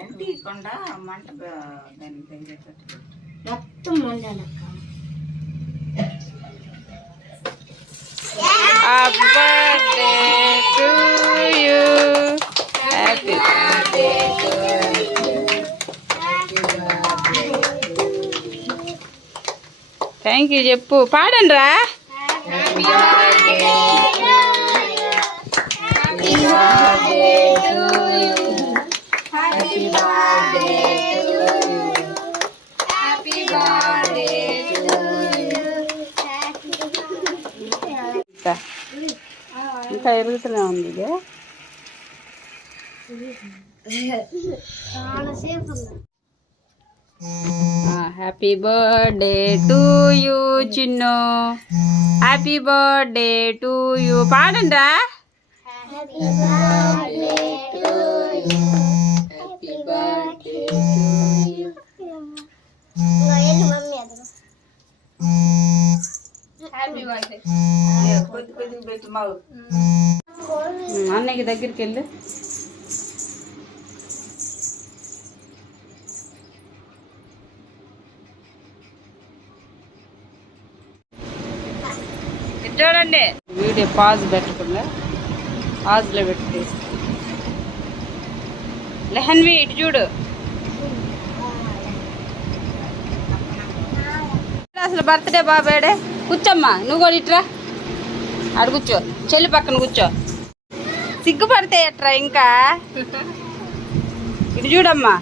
అంటికుండా మంట దానికి తగిలేటట్టు మొత్తం మండాలక్క. Happy birthday to you. Happy birthday to you. Thank you చెప్పు. పాడండి రా. ఇంకా ఎరుగుతూనే ఉంది ఇది. Happy birthday to you Chinnu. Happy birthday to you. పాడండి రా. అన్నయ్యకి దగ్గరికి వెళ్ళు. చూడండి వీడియో పాజ్ పెట్టకుండా పాజ్లో పెట్టి లెహన్వి ఇటు చూడు. అసలు బర్త్డే బాబేడే. కూర్చోమ్మా నువ్వు కూడా ఇట్రా. అడు కూర్చో. చెల్లి పక్కన కూర్చో. సిగ్గుపడితే ఎట్రా ఇంకా. ఇటు చూడమ్మా.